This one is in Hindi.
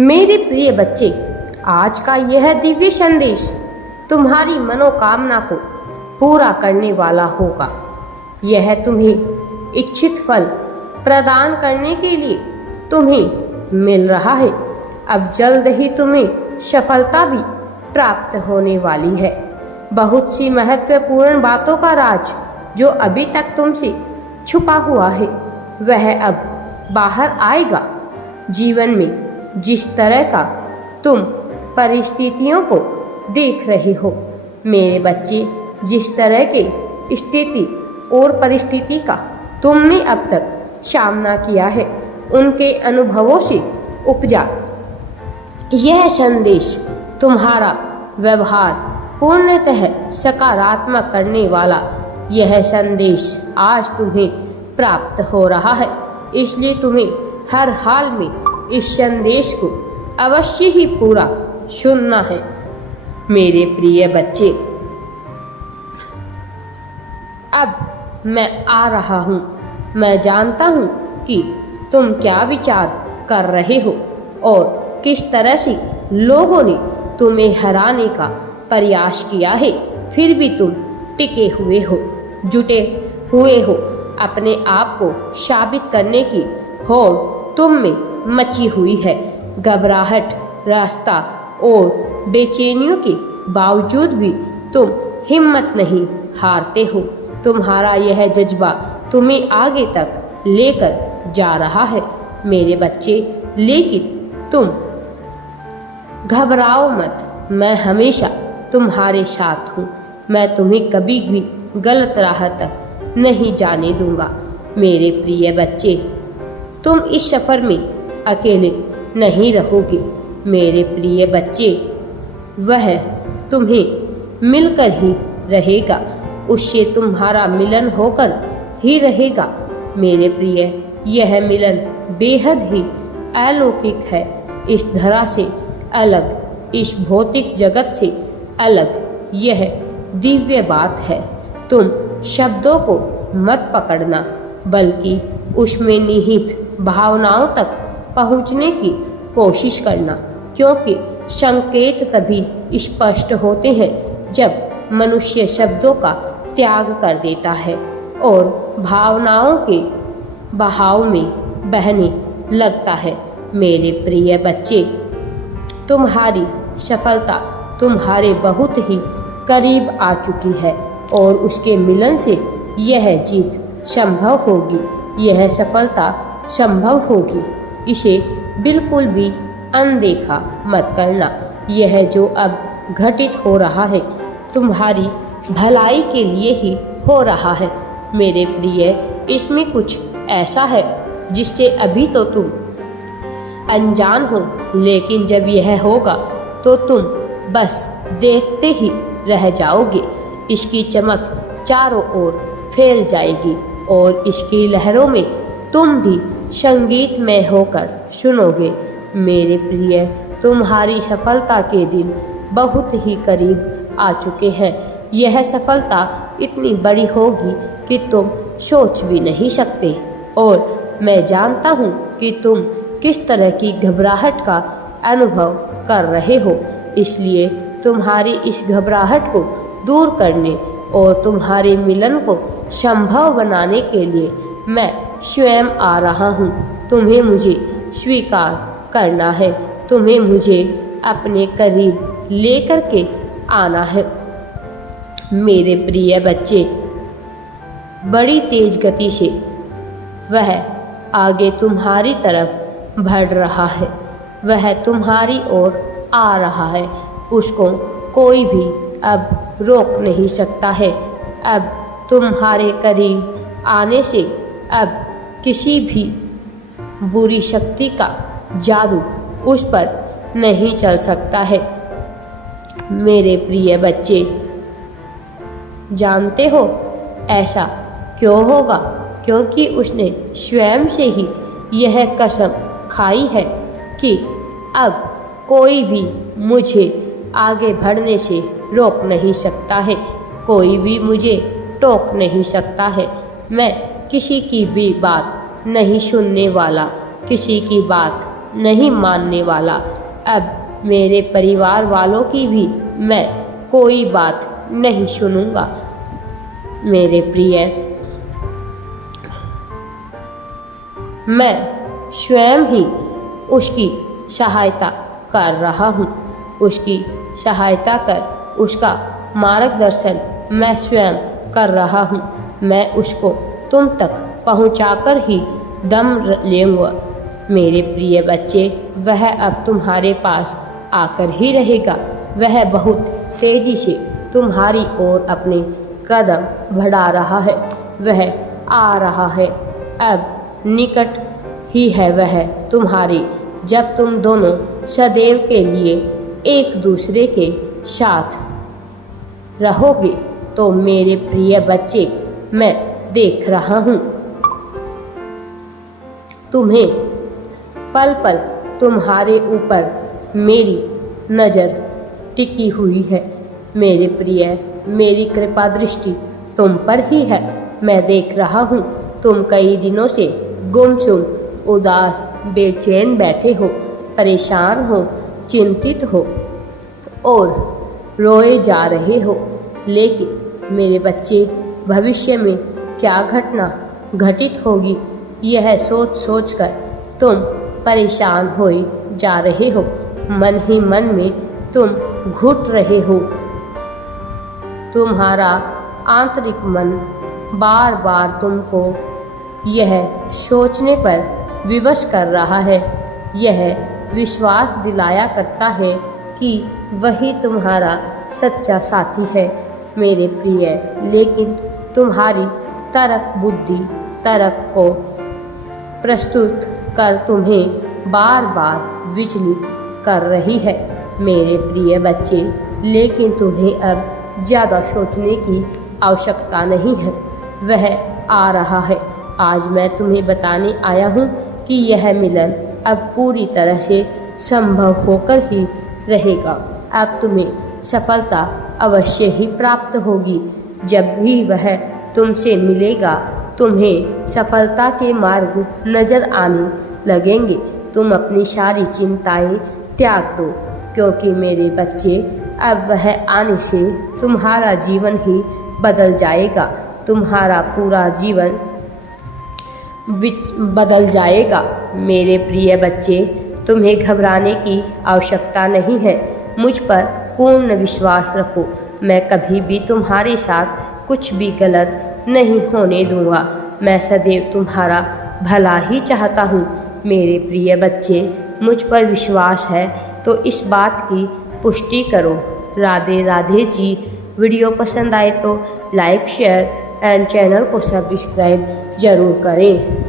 मेरे प्रिय बच्चे, आज का यह दिव्य संदेश तुम्हारी मनोकामना को पूरा करने वाला होगा। यह तुम्हें इच्छित फल प्रदान करने के लिए तुम्हें मिल रहा है। अब जल्द ही तुम्हें सफलता भी प्राप्त होने वाली है। बहुत सी महत्वपूर्ण बातों का राज जो अभी तक तुमसे छुपा हुआ है वह अब बाहर आएगा। जीवन में जिस तरह का तुम परिस्थितियों को देख रहे हो मेरे बच्चे, जिस तरह के स्थिति और परिस्थिति का तुमने अब तक सामना किया है, उनके अनुभवों से उपजा यह संदेश तुम्हारा व्यवहार पूर्णतः सकारात्मक करने वाला यह संदेश आज तुम्हें प्राप्त हो रहा है। इसलिए तुम्हें हर हाल में इस संदेश को अवश्य ही पूरा सुनना है। मेरे प्रिय बच्चे, अब मैं आ रहा हूँ। मैं जानता हूँ कि तुम क्या विचार कर रहे हो और किस तरह से लोगों ने तुम्हें हराने का प्रयास किया है, फिर भी तुम टिके हुए हो, जुटे हुए हो। अपने आप को साबित करने की होड़ तुम में मची हुई है। घबराहट, रास्ता और बेचैनियों के बावजूद भी तुम हिम्मत नहीं हारते हो। तुम्हारा यह जज्बा तुम्हें आगे तक लेकर जा रहा है मेरे बच्चे, लेकिन तुम घबराओ मत। मैं हमेशा तुम्हारे साथ हूँ। मैं तुम्हें कभी भी गलत राह तक नहीं जाने दूंगा। मेरे प्रिय बच्चे, तुम इस सफ़र में अकेले नहीं रहोगे मेरे प्रिय बच्चे। वह तुम्हें मिलकर ही रहेगा, उससे तुम्हारा मिलन होकर ही रहेगा मेरे प्रिय। यह मिलन बेहद ही अलौकिक है। इस धरा से अलग, इस भौतिक जगत से अलग यह दिव्य बात है। तुम शब्दों को मत पकड़ना, बल्कि उसमें निहित भावनाओं तक पहुंचने की कोशिश करना, क्योंकि संकेत तभी स्पष्ट होते हैं जब मनुष्य शब्दों का त्याग कर देता है और भावनाओं के बहाव में बहने लगता है। मेरे प्रिय बच्चे, तुम्हारी सफलता तुम्हारे बहुत ही करीब आ चुकी है और उसके मिलन से यह जीत संभव होगी, यह सफलता संभव होगी। इसे बिल्कुल भी अनदेखा मत करना। यह जो अब घटित हो रहा है तुम्हारी भलाई के लिए ही हो रहा है मेरे प्रिय। इसमें कुछ ऐसा है जिससे अभी तो तुम अनजान हो, लेकिन जब यह होगा तो तुम बस देखते ही रह जाओगे। इसकी चमक चारों ओर फैल जाएगी और इसकी लहरों में तुम भी संगीत में होकर सुनोगे मेरे प्रिय। तुम्हारी सफलता के दिन बहुत ही करीब आ चुके हैं। यह सफलता इतनी बड़ी होगी कि तुम सोच भी नहीं सकते और मैं जानता हूँ कि तुम किस तरह की घबराहट का अनुभव कर रहे हो। इसलिए तुम्हारी इस घबराहट को दूर करने और तुम्हारे मिलन को संभव बनाने के लिए मैं स्वयं आ रहा हूँ। तुम्हें मुझे स्वीकार करना है, तुम्हें मुझे अपने करीब लेकर के आना है मेरे प्रिय बच्चे। बड़ी तेज गति से वह आगे तुम्हारी तरफ बढ़ रहा है, वह तुम्हारी ओर आ रहा है। उसको कोई भी अब रोक नहीं सकता है। अब तुम्हारे करीब आने से अब किसी भी बुरी शक्ति का जादू उस पर नहीं चल सकता है मेरे प्रिय बच्चे। जानते हो ऐसा क्यों होगा? क्योंकि उसने स्वयं से ही यह कसम खाई है कि अब कोई भी मुझे आगे बढ़ने से रोक नहीं सकता है, कोई भी मुझे टोक नहीं सकता है। मैं किसी की भी बात नहीं सुनने वाला, किसी की बात नहीं मानने वाला। अब मेरे परिवार वालों की भी मैं कोई बात नहीं सुनूंगा। मेरे प्रिय, मैं स्वयं ही उसकी सहायता कर रहा हूँ। उसकी सहायता कर उसका मार्गदर्शन मैं स्वयं कर रहा हूँ। मैं उसको तुम तक पहुँचाकर ही दम लेंगे। मेरे प्रिय बच्चे, वह अब तुम्हारे पास आकर ही रहेगा। वह बहुत तेजी से तुम्हारी ओर अपने कदम बढ़ा रहा है। वह आ रहा है, अब निकट ही है वह तुम्हारी। जब तुम दोनों सदैव के लिए एक दूसरे के साथ रहोगे तो मेरे प्रिय बच्चे, मैं देख रहा हूँ तुम्हें पल पल तुम्हारे ऊपर मेरी नज़र टिकी हुई है। मेरे प्रिय, मेरी कृपा दृष्टि तुम पर ही है। मैं देख रहा हूँ तुम कई दिनों से गुमसुम, उदास, बेचैन बैठे हो, परेशान हो, चिंतित हो और रोए जा रहे हो। लेकिन मेरे बच्चे, भविष्य में क्या घटना घटित होगी यह सोच सोच कर तुम परेशान होए जा रहे हो। मन ही मन में तुम घुट रहे हो। तुम्हारा आंतरिक मन बार बार तुमको यह सोचने पर विवश कर रहा है, यह विश्वास दिलाया करता है कि वही तुम्हारा सच्चा साथी है। मेरे प्रिय, लेकिन तुम्हारी तर्क बुद्धि तर्क को प्रस्तुत कर तुम्हें बार बार विचलित कर रही है। मेरे प्रिय बच्चे, लेकिन तुम्हें अब ज़्यादा सोचने की आवश्यकता नहीं है। वह आ रहा है। आज मैं तुम्हें बताने आया हूँ कि यह मिलन अब पूरी तरह से संभव होकर ही रहेगा। अब तुम्हें सफलता अवश्य ही प्राप्त होगी। जब भी वह तुमसे मिलेगा तुम्हें सफलता के मार्ग नज़र आने लगेंगे। तुम अपनी सारी चिंताएं त्याग दो, क्योंकि मेरे बच्चे, अब वह आने से तुम्हारा जीवन ही बदल जाएगा। तुम्हारा पूरा जीवन बदल जाएगा। मेरे प्रिय बच्चे, तुम्हें घबराने की आवश्यकता नहीं है। मुझ पर पूर्ण विश्वास रखो। मैं कभी भी तुम्हारे साथ कुछ भी गलत नहीं होने दूंगा। मैं सदैव तुम्हारा भला ही चाहता हूँ। मेरे प्रिय बच्चे, मुझ पर विश्वास है तो इस बात की पुष्टि करो। राधे राधे जी। वीडियो पसंद आए तो लाइक, शेयर एंड चैनल को सब्सक्राइब जरूर करें।